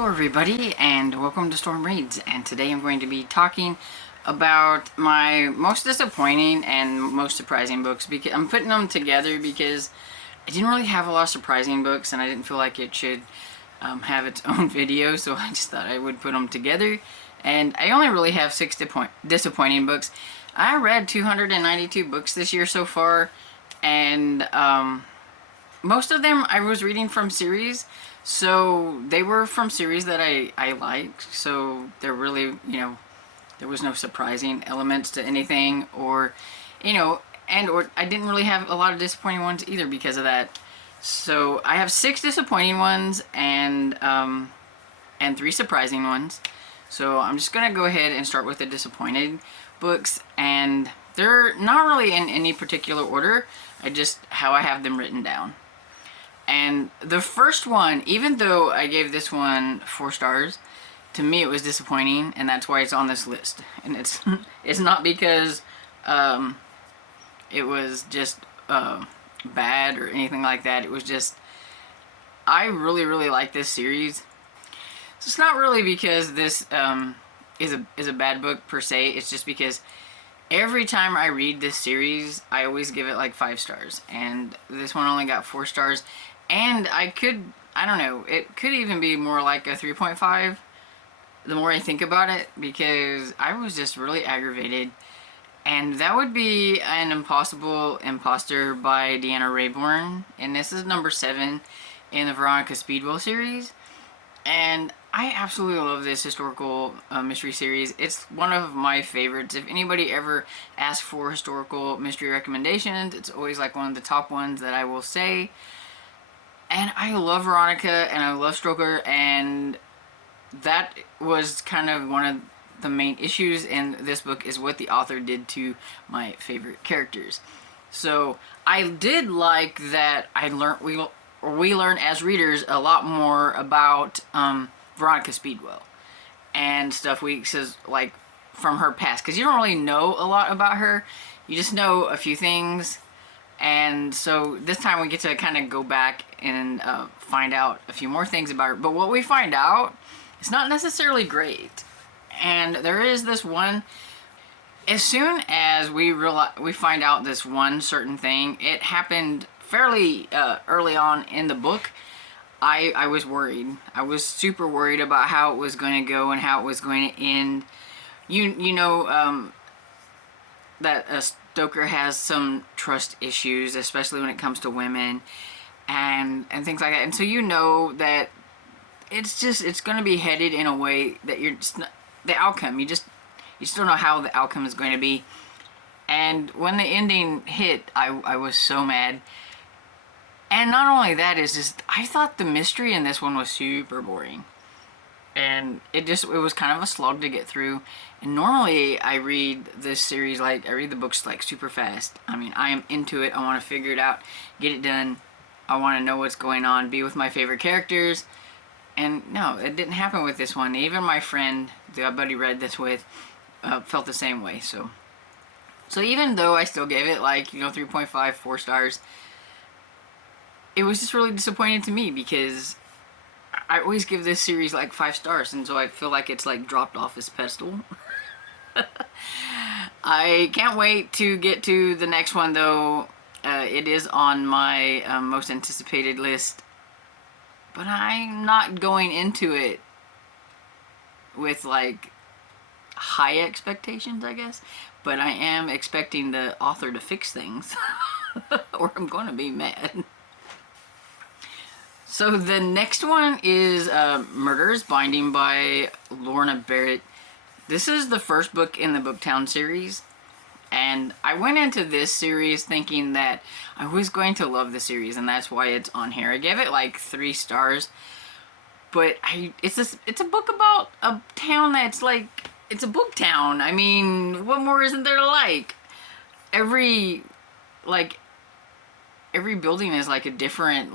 Hello everybody and welcome to Storm Reads, and today I'm going to be talking about my most disappointing and most surprising books. Because I'm putting them together because I didn't really have a lot of surprising books and I didn't feel like it should have its own video, so I just thought I would put them together. And I only really have 6 disappointing books. I read 292 books this year so far, and most of them I was reading from series. So they were from series that I liked, so there really, there was no surprising elements to anything, or, or I didn't really have a lot of disappointing ones either because of that. So I have 6 disappointing ones and 3 surprising ones. So I'm just gonna go ahead and start with the disappointed books, and they're not really in any particular order. How I have them written down. And the first one, even though I gave this one 4 stars, to me it was disappointing, and that's why it's on this list. And it's not because it was just bad or anything like that. It was just, I really like this series. So it's not really because this is a bad book per se. It's just because every time I read this series, I always give it like 5 stars, and this one only got 4 stars. And I don't know, it could even be more like a 3.5 the more I think about it, because I was just really aggravated. And that would be an Imposter by Deanna Raybourn, and this is number 7 in the Veronica Speedwell series. And I absolutely love this historical mystery series. It's one of my favorites. If anybody ever asks for historical mystery recommendations, it's always like one of the top ones that I will say. And I love Veronica, and I love Stroker, and that was kind of one of the main issues in this book, is what the author did to my favorite characters. So I did like that we learn as readers a lot more about Veronica Speedwell and stuff like from her past, because you don't really know a lot about her. You just know a few things. And so this time we get to kind of go back and find out a few more things about her. But what we find out is not necessarily great. And there is this one, as soon as we find out this one certain thing, it happened fairly early on in the book. I was worried. I was super worried about how it was going to go and how it was going to end. That Stoker has some trust issues, especially when it comes to women and things like that. And so that it's going to be headed in a way that the outcome, you just don't know how the outcome is going to be. And when the ending hit, I was so mad. And not only that, I thought the mystery in this one was super boring. And it was kind of a slog to get through. And normally I read this series, I read the books like super fast. I mean, I am into it. I want to figure it out, get it done. I want to know what's going on, be with my favorite characters. And no, it didn't happen with this one. Even my friend, the buddy read this with, felt the same way. So even though I still gave it 3.5, 4 stars, it was just really disappointing to me, because I always give this series 5 stars, and so I feel like it's dropped off its pedestal. I can't wait to get to the next one, though. It is on my most anticipated list, but I'm not going into it with high expectations, I guess. But I am expecting the author to fix things, or I'm going to be mad. So the next one is Murder's Binding by Lorna Barrett. This is the first book in the Booktown series, and I went into this series thinking that I was going to love the series, and that's why it's on here. I gave it 3 stars, but it's a book about a town that's it's a book town. I mean, what more isn't there to like? Every building is a different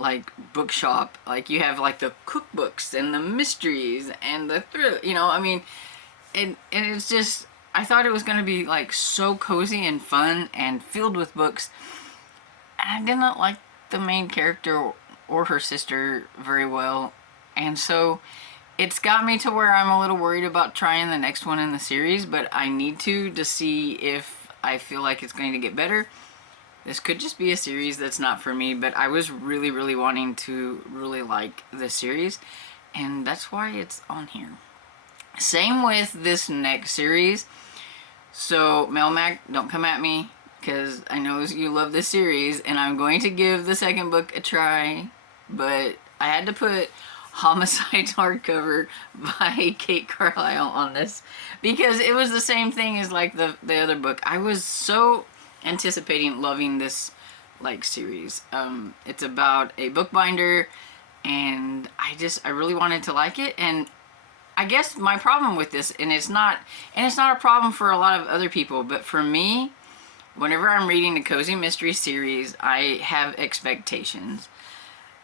bookshop. You have the cookbooks and the mysteries and the thrill, I mean, and it's just, I thought it was going to be so cozy and fun and filled with books, and I did not like the main character or her sister very well. And so it's got me to where I'm a little worried about trying the next one in the series, but I need to see if I feel like it's going to get better. This could just be a series that's not for me, but I was really, really wanting to really like this series, and that's why it's on here. Same with this next series. So, Melmac, don't come at me, because I know you love this series, and I'm going to give the second book a try, but I had to put Homicides hardcover by Kate Carlisle on this, because it was the same thing as like the other book. I was so anticipating loving this like series. It's about a bookbinder, and I really wanted to like it. And I guess my problem with this, and it's not a problem for a lot of other people, but for me, whenever I'm reading a cozy mystery series, I have expectations.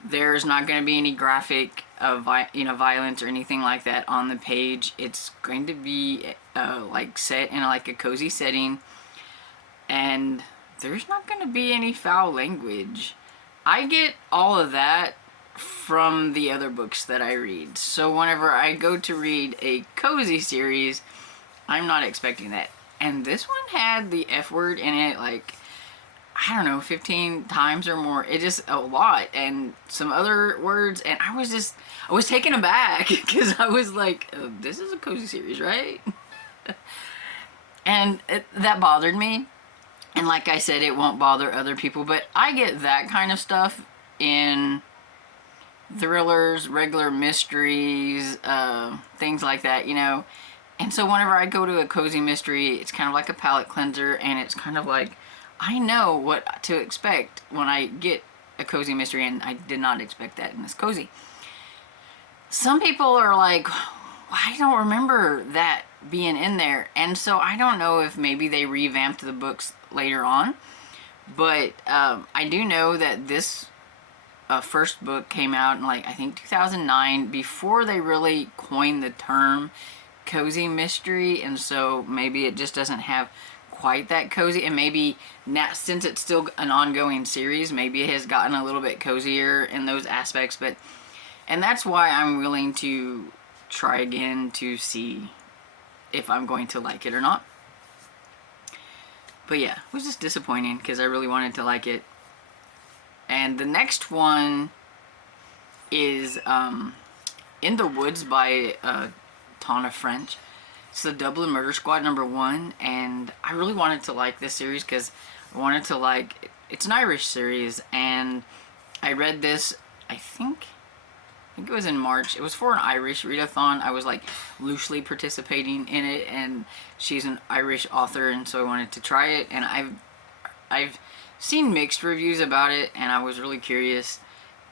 There's not going to be any graphic violence or anything like that on the page. It's going to be like set in like a cozy setting, and there's not going to be any foul language. I get all of that from the other books that I read. So whenever I go to read a cozy series, I'm not expecting that. And this one had the F word in it, like, I don't know, 15 times or more. It just a lot, and some other words, and I was taken aback because I was like, oh, this is a cozy series, right? And that bothered me. And like I said, it won't bother other people, but I get that kind of stuff in thrillers, regular mysteries, things like that, you know. And so whenever I go to a cozy mystery, it's kind of like a palate cleanser, and it's kind of like, I know what to expect when I get a cozy mystery, and I did not expect that in this cozy. Some people are like, I don't remember that being in there, and so I don't know if maybe they revamped the books later on, but I do know that this first book came out in like I think 2009, before they really coined the term cozy mystery, and so maybe it just doesn't have quite that cozy, and maybe now, since it's still an ongoing series, maybe it has gotten a little bit cozier in those aspects, and that's why I'm willing to try again to see if I'm going to like it or not. But yeah, it was just disappointing because I really wanted to like it. And the next one is In the Woods by Tana French. It's the Dublin Murder Squad #1, and I really wanted to like this series because I wanted to like, it's an Irish series, and I read this, I think it was in March. It was for an Irish readathon. I was like loosely participating in it, and she's an Irish author, and so I wanted to try it, and I've seen mixed reviews about it, and I was really curious,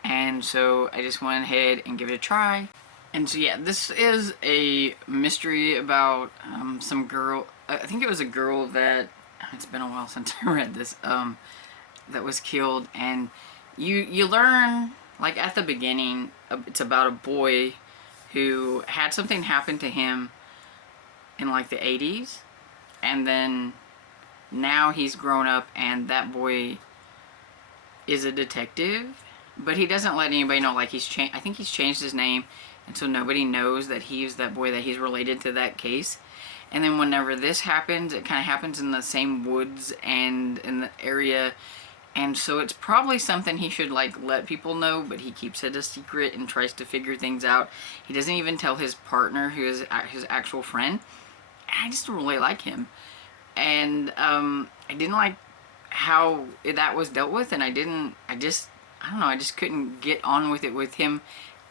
and so I just went ahead and gave it a try. And so yeah, this is a mystery about some girl, I think it was a girl that, it's been a while since I read this, that was killed, and you learn, like at the beginning, it's about a boy who had something happen to him in like the 80s, and then now he's grown up, and that boy is a detective, but he doesn't let anybody know, like I think he's changed his name, and so nobody knows that he's that boy, that he's related to that case. And then whenever this happens, it kind of happens in the same woods and in the area, and so it's probably something he should like let people know, but he keeps it a secret and tries to figure things out. He doesn't even tell his partner, who is his actual friend. And I just don't really like him, and I didn't like how that was dealt with, and I don't know, I just couldn't get on with it with him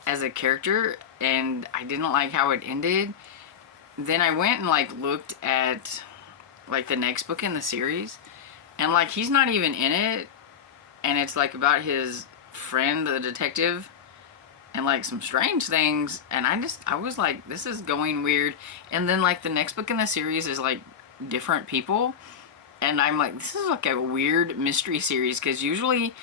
as a character, and I didn't like how it ended. Then I went and like looked at like the next book in the series, and like he's not even in it, and it's like about his friend, the detective, and like some strange things, and I was like, this is going weird. And then like the next book in the series is like different people, and I'm like, this is like a weird mystery series, because usually,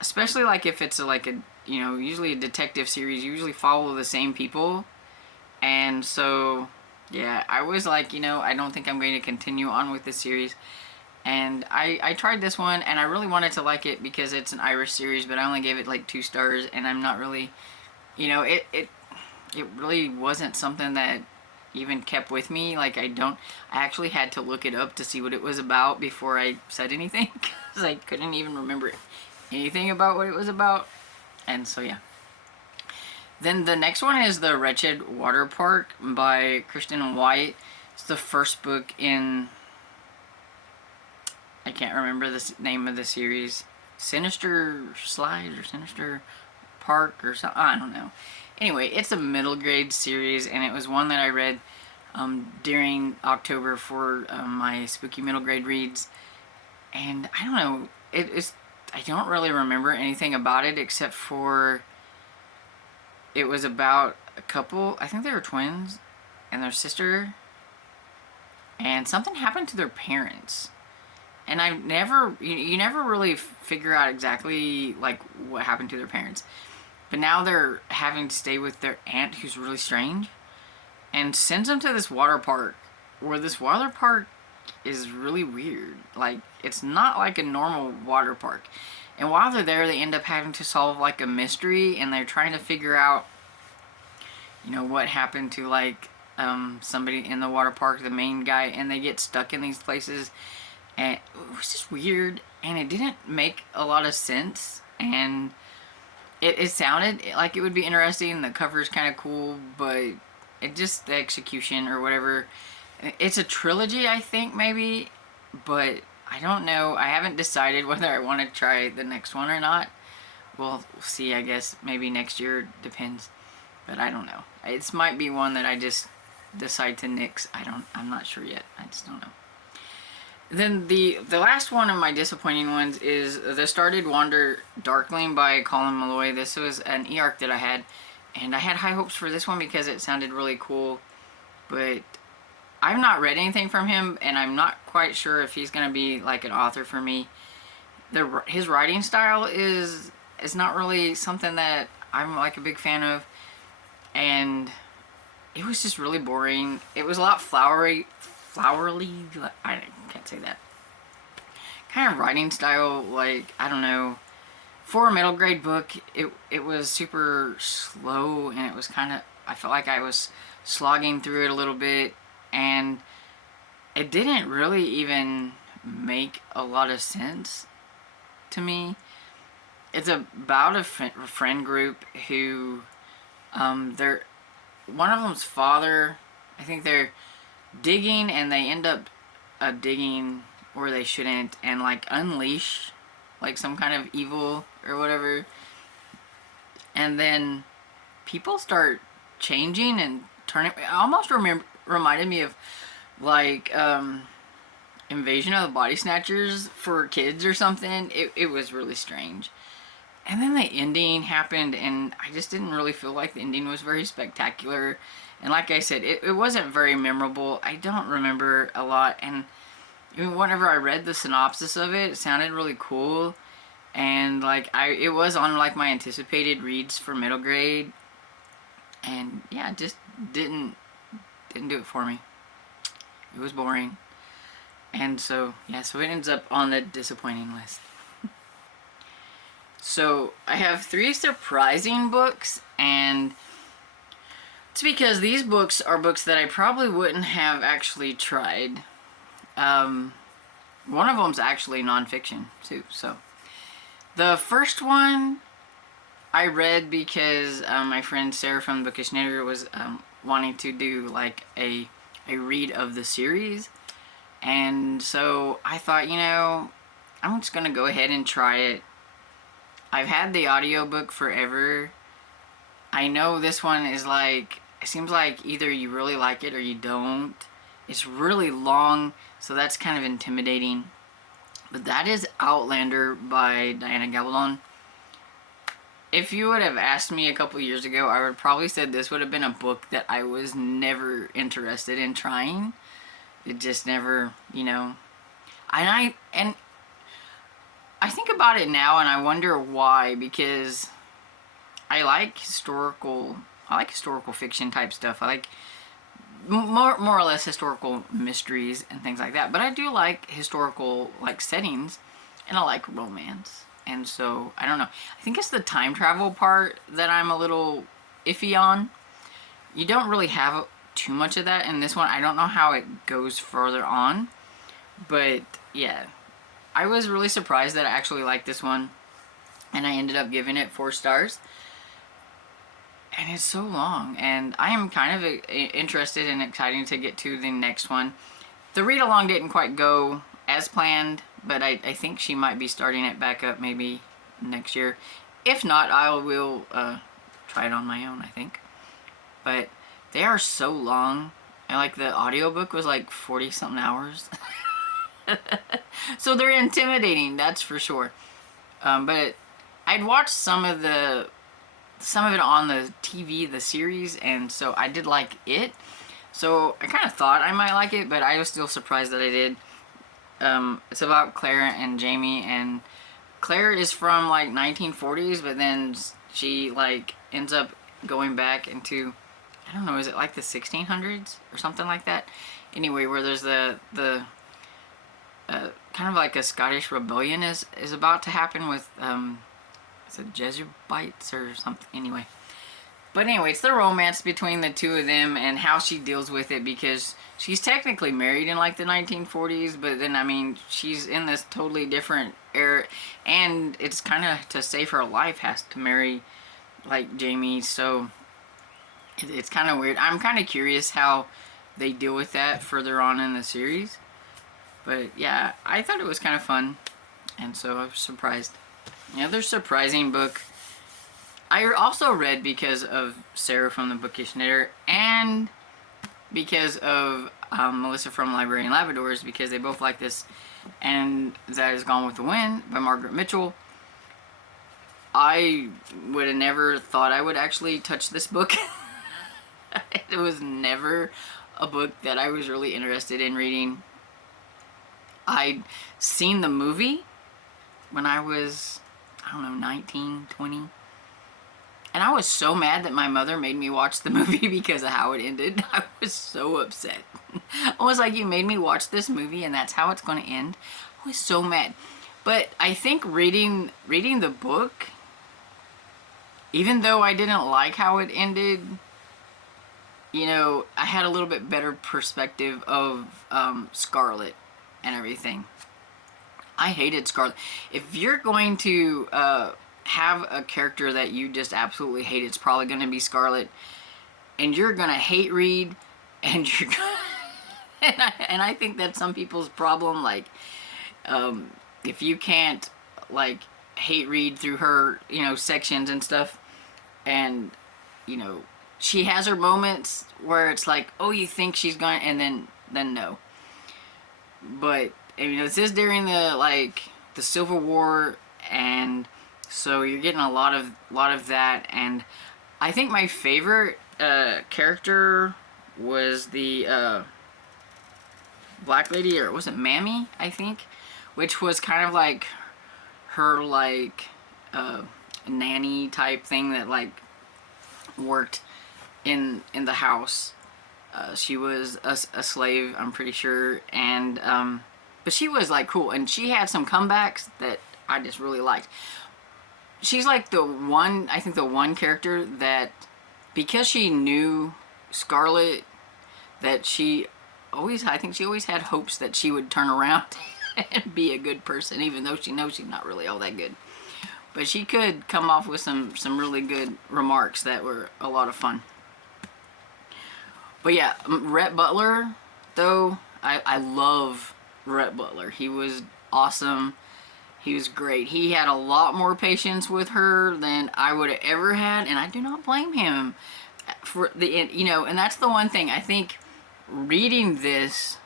especially like if it's like a, you know, usually a detective series, you usually follow the same people. And so yeah, I was like, you know, I don't think I'm going to continue on with this series. And I tried this one, and I really wanted to like it because it's an Irish series, but I only gave it like 2 stars, and I'm not really, you know, it really wasn't something that even kept with me. Like, I actually had to look it up to see what it was about before I said anything, because I couldn't even remember anything about what it was about. And so, yeah. Then the next one is The Wretched Water Park by Kristen White. It's the first book in, I can't remember the name of the series. Sinister Slide or Sinister Park or something. I don't know. Anyway, it's a middle grade series, and it was one that I read during October for my spooky middle grade reads. And I don't know, I don't really remember anything about it except for it was about a couple, I think they were twins, and their sister, and something happened to their parents. And you never really figure out exactly, like, what happened to their parents. But now they're having to stay with their aunt, who's really strange, and sends them to this water park, where this water park is really weird. Like, it's not like a normal water park. And while they're there, they end up having to solve, like, a mystery, and they're trying to figure out, you know, what happened to, like, somebody in the water park, the main guy, and they get stuck in these places. And it was just weird, and it didn't make a lot of sense, and it sounded like it would be interesting. The cover's kind of cool, but it just, the execution or whatever. It's a trilogy, I think, maybe, but I don't know. I haven't decided whether I want to try the next one or not. We'll see, I guess. Maybe next year, depends. But I don't know. It might be one that I just decide to nix. I'm not sure yet. I just don't know. Then the last one of my disappointing ones is The Stardew Wander Darkling by Colin Malloy. This was an e-arc that I had, and I had high hopes for this one because it sounded really cool, but I've not read anything from him, and I'm not quite sure if he's going to be like an author for me. His writing style is not really something that I'm like a big fan of, and it was just really boring. It was a lot flowery, I can't say that. Kind of writing style, like, I don't know. For a middle grade book, it was super slow, and it was kind of, I felt like I was slogging through it a little bit, and it didn't really even make a lot of sense to me. It's about a friend group who, one of them's father, I think they're digging, and they end up digging where they shouldn't, and like unleash like some kind of evil or whatever, and then people start changing and turning. It almost reminded me of like Invasion of the Body Snatchers for kids or something. It was really strange. And then the ending happened, and I just didn't really feel like the ending was very spectacular. And like I said, it wasn't very memorable. I don't remember a lot, and even whenever I read the synopsis of it, it sounded really cool. And like it was on like my anticipated reads for middle grade, and yeah, it just didn't do it for me. It was boring, and so yeah, so it ends up on the disappointing list. So I have 3 surprising books, and it's because these books are books that I probably wouldn't have actually tried. One of them's actually nonfiction too. So the first one I read because my friend Sarah from the Bookish Knitter was wanting to do like a read of the series, and so I thought, you know, I'm just gonna go ahead and try it. I've had the audiobook forever. I know this one is like, it seems like either you really like it or you don't. It's really long, so that's kind of intimidating. But that is Outlander by Diana Gabaldon. If you would have asked me a couple years ago, I would probably said this would have been a book that I was never interested in trying. It just never, you know. And I think about it now, and I wonder why, because I like historical fiction type stuff. I like more or less historical mysteries and things like that. But I do like historical like settings, and I like romance. And so I don't know. I think it's the time travel part that I'm a little iffy on. you don't really have too much of that in this one. I don't know how it goes further on, but yeah, I was really surprised that I actually liked this one, and I ended up giving it 4 stars. And it's so long, and I am kind of interested and excited to get to the next one. The read along didn't quite go as planned, but I think she might be starting it back up maybe next year. If not, I will try it on my own, I think. But they are so long, and like the audiobook was like 40 something hours. So they're intimidating, that's for sure. But I'd watched some of it on the TV, the series, and so I did like it. So I kind of thought I might like it, but I was still surprised that I did. It's about Claire and Jamie, and Claire is from like 1940s, but then she like ends up going back into, I don't know, is it like the 1600s or something like that? Anyway, where there's the kind of like a Scottish rebellion is about to happen with is it Jesuitites or something? Anyway. But anyway, it's the romance between the two of them and how she deals with it, because she's technically married in like the 1940s, but then, I mean, she's in this totally different era, and it's kind of to save her life has to marry like Jamie, so it's kind of weird. I'm kind of curious how they deal with that further on in the series. But yeah, I thought it was kind of fun, and so I was surprised. Another surprising book I also read because of Sarah from the Bookish Knitter, and because of Melissa from Librarian Labradors, because they both like this, and that is Gone with the Wind by Margaret Mitchell. I would have never thought I would actually touch this book. It was never a book that I was really interested in reading. I'd seen the movie when I was, I don't know, 19, 20. And I was so mad that my mother made me watch the movie because of how it ended. I was so upset. I was like, you made me watch this movie and that's how it's going to end? I was so mad. But I think reading the book, even though I didn't like how it ended, you know, I had a little bit better perspective of Scarlet and everything. I hated Scarlet. If you're going to have a character that you just absolutely hate, it's probably going to be Scarlet, and you're going to hate read, and you're and I think that's some people's problem. Like, if you can't like hate read through her, you know, sections and stuff, and you know, she has her moments where it's like, oh, you think she's going, and then no. But I mean, this is during the Civil War, and so you're getting a lot of that. And I think my favorite character was the Black Lady, or was it Mammy, I think, which was kind of like her nanny type thing that like worked in the house. She was a slave, I'm pretty sure, and but she was like cool, and she had some comebacks that I just really liked. She's like the one character that, because she knew Scarlet, that I think she always had hopes that she would turn around and be a good person, even though she knows she's not really all that good. But she could come off with some really good remarks that were a lot of fun. But yeah, Rhett Butler, though, I love Rhett Butler. He was awesome. He was great. He had a lot more patience with her than I would have ever had, and I do not blame him for the, you know, and that's the one thing. I think reading this,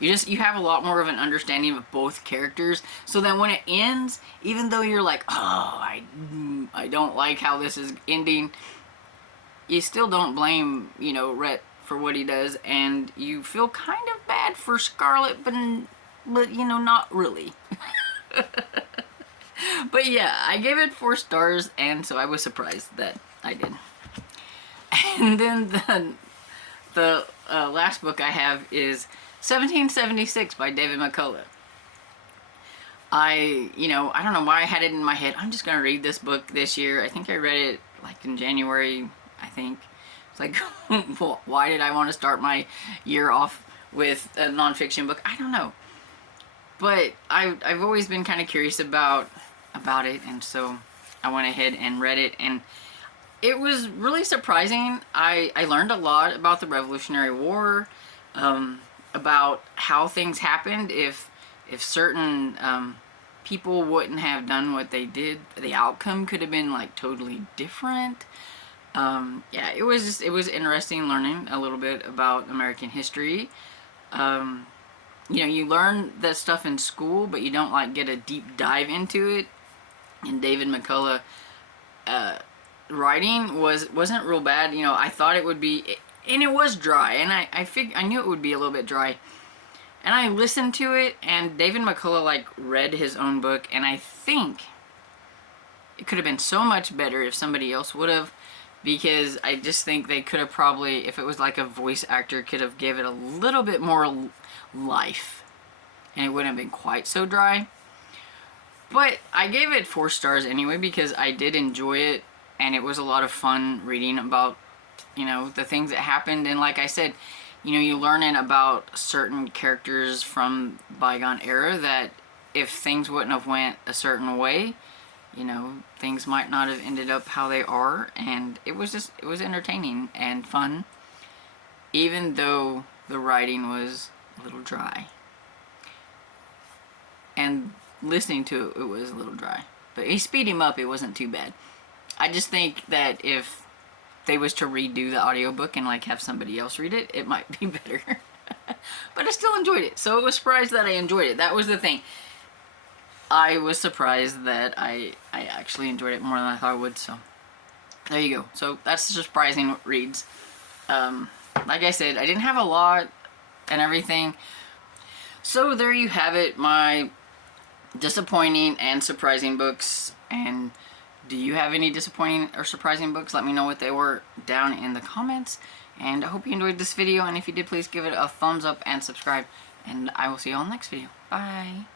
you have a lot more of an understanding of both characters, so that when it ends, even though you're like, oh, I don't like how this is ending, you still don't blame, you know, Rhett for what he does, and you feel kind of bad for Scarlet, but you know, not really. But yeah, I gave it 4 stars, and so I was surprised that I did. And then the last book I have is 1776 by David McCullough. I don't know why I had it in my head, I'm just going to read this book this year. I think I read it like in January, I think. It's like, why did I want to start my year off with a nonfiction book? I don't know. But I've always been kind of curious about it, and so I went ahead and read it, and it was really surprising. I learned a lot about the Revolutionary War, about how things happened. If certain people wouldn't have done what they did, the outcome could have been like totally different. Yeah, it was interesting learning a little bit about American history. You know, you learn that stuff in school, but you don't like get a deep dive into it. And David McCullough writing wasn't real bad. You know, I thought it would be, and it was dry, and I knew it would be a little bit dry. And I listened to it, and David McCullough like read his own book, and I think it could have been so much better if somebody else would have, because I just think they could have probably, if it was like a voice actor, could have gave it a little bit more life, and it wouldn't have been quite so dry. But I gave it 4 stars anyway, because I did enjoy it, and it was a lot of fun reading about, you know, the things that happened. And like I said, you know, you learning about certain characters from bygone era that if things wouldn't have went a certain way, you know, things might not have ended up how they are. And it was entertaining and fun, even though the writing was a little dry. And listening to it was a little dry. But you speed him up, it wasn't too bad. I just think that if they was to redo the audiobook and like have somebody else read it, it might be better. But I still enjoyed it. So I was surprised that I enjoyed it. That was the thing. I was surprised that I actually enjoyed it more than I thought I would. So there you go. So that's surprising reads. Like I said, I didn't have a lot and everything. So there you have it, my disappointing and surprising books. And do you have any disappointing or surprising books? Let me know what they were down in the comments. And I hope you enjoyed this video. And if you did, please give it a thumbs up and subscribe. And I will see you all in the next video. Bye.